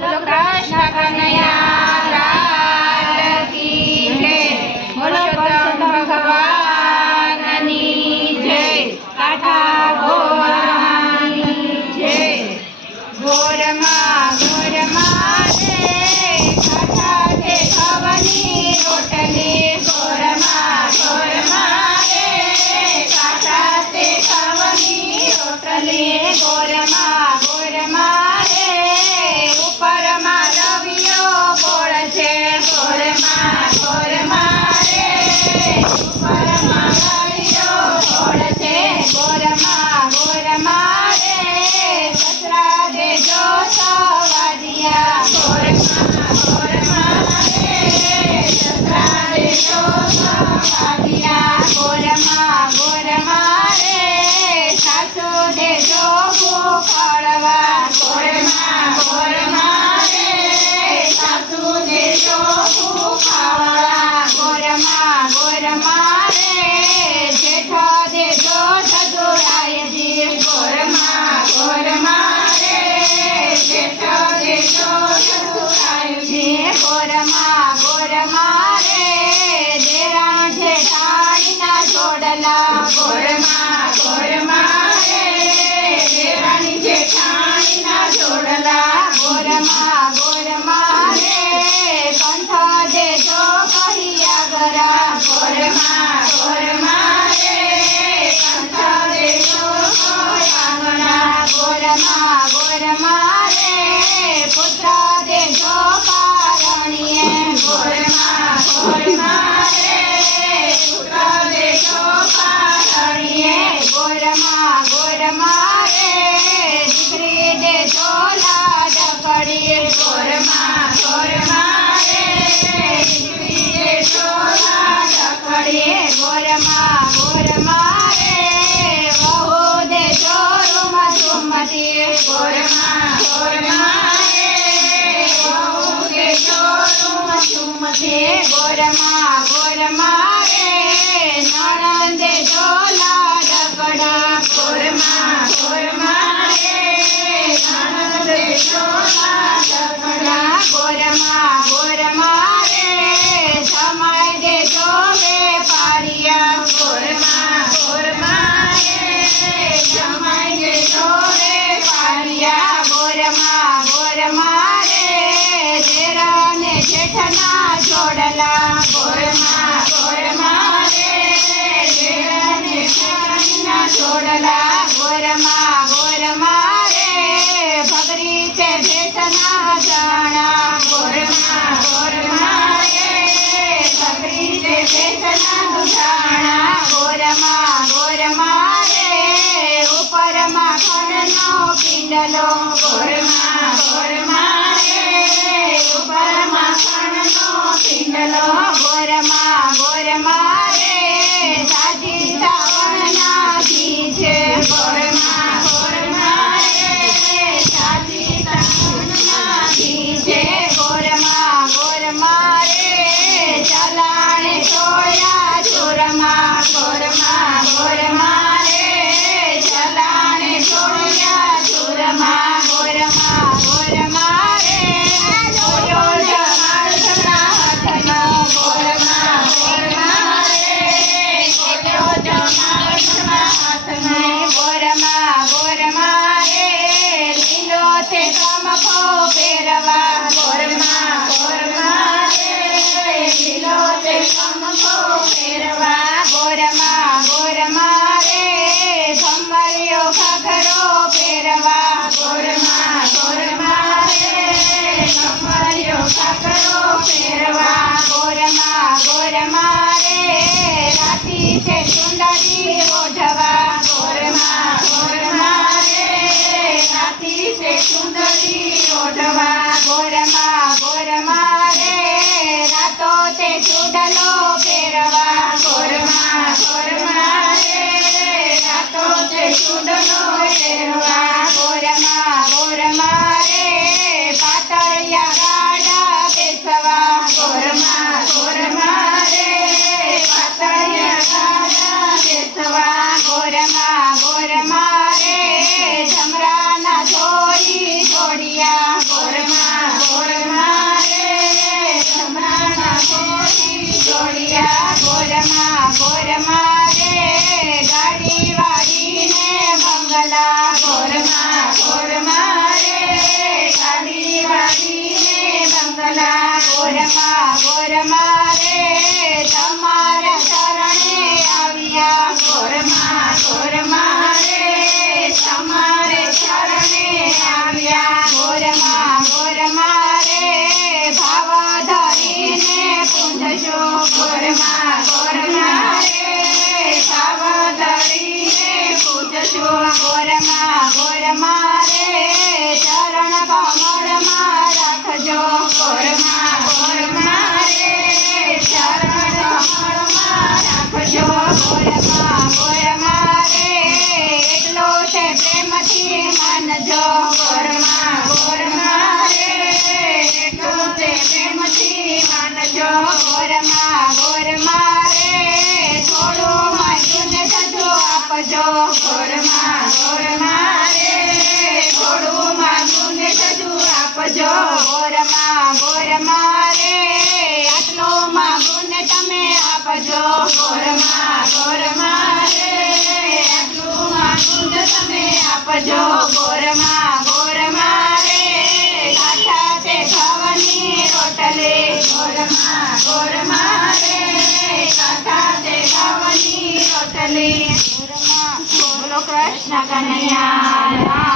બોલો કૃષ્ણ કનૈયા લાલ કી જય, બોલો પુરુષોત્તમ ભગવાનની જય, કાઠા ગોરાની જય। ગોરમાં ગોરમાં રે કાઠા તે ખવની રોટલી, ગોરમાં ગોરમાં રે કાઠા તે ખવની રોટલી, ગોરમાં ગોરમાં રે ઉપરમાં રવિયો ગોળ છે, ગોરમાં ગોરમાં રે ઉપરમાં રવિયો ગોળ છે, ગોરમાં ગોરમાં રે સસરા દેજો સવાદિયા, ગોરમાં ગોરમાં રે સસરા દેજો સવાદિયા, ગોરમાં ગોરમાં રે સાસુ દેજો ભૂખડવા, ગોરમાં ગોરમાં રે સાસુ દેજો ભૂખડવા, ગોરમાં ગોરમાં રે જેઠો દેજો સદુરાયજી, ગોરમાં ગોરમાં રે જેઠો દેજો સદુરાયજી, ગોરમાં ગોરમાં રે દેરાણ જેઠાણીના જોડલા, ગોરમાં ગોરમાં રે દેરાણી જેઠાણીના જોડલા, ગોરમાં ગોરમાં રે કંઠ દેજો કહિયા ગરા, ગોરમાં ગોરમાં રે કંઠ દેજો કહિયા ગરા, ગોરમાં ગોરમાં રે પુત્ર દેજો કારણીએ, ગોરમાં ગોરમાં રે પુત્ર દેજો કારણીએ, ગોરમાં ગોરમાં રે દીકરી દેજો લાડકડી, ગોરમાં ગોરમાં રે દીકરી દેજો લાડકડી, ગોરમાં ગોરમાં રે વહુ દેજો રૂમઝુમતી, ગોરમાં ગોરમાં રે વહુ દેજો રૂમઝુમતી, ગોરમાં ગોરમાં રે નણંદ દેજો લાડકડા, ગોરમાં ગોરમાં રે નણંદ દેજો લાડકડા, ગોરમાં ગોરમાં રે જમાઈ દેજો વેપારિયા, ગોરમાં ગોરમાં રે જમાઈ દેજો વેપારિયા, ગોરમાં ગોરમાં રે દેરાને જેઠના જોડલા, ગોરમાં ગોરમાં રે દેરાને જેઠના જોડલા, ગોરમાં ગોરમાં રે ભગરી છે ભેટના જાણા, ગોરમાં ગોરમાં રે ભગરી છે ભેટના જાણા, ગોરમાં ગોરમાં રે ઉપરમાં ખણનો પિંડલો, ગોરમાં ગોરમાં રે ઉપરમાં ખણનો પિંડલો, ગોરમાં ગોરમાં રે સાજી શ્રાવણના બીજે, ગોરમાં ગોરમાં રે સાજી શ્રાવણના બીજે, ગોરમાં ગોરમાં રે ચલાણે છોડ્યા ચૂરમાં, ગોરમાં ગોરમાં રે ચલાણે છોડ્યા ચૂરમાં, ગોરમાં ગોરમાં રે છોડ્યો જમાડ જમણા હાથનો, ગોરમાં ગોરમાં રે છોડ્યો જમાડ જમણા હાથનો, ગોરમાં ગોરમાં રે લીલો તે કમખો પહેરવા, ગોરમાં ગોરમાં રે લીલો તે કમખો પહેરવા, ગોરમાં ગોરમાં રે ભમરિયો ઘાઘરો પહેરવા, ગોરમાં ગોરમાં રે ભમરિયો ઘાઘરો પહેરવા, ગોરમાં ગોરમાં રે રાતી છે સુંદરી ઓઢવા, ગોરમાં ગોરમાં રે રાતી છે સુંદરી ઓઢવા, ગોરમાં ગોરમાં રે રાતો તે ચૂડલો પહેરવા, ગોરમાં ગોરમાં રે રાતો તે ચૂડલો પહેરવા, ગોરમાં ગોરમાં રે પાતળિયા ગાડા બેસવા, ગોરમાં ગોરમાં રે પાતળિયા ગાડા બેસવા, ગોરમાં ગોરમાં રે જમરાના જોડી જોડિયા, ગોરમાં કૃષ્ણ કનૈયા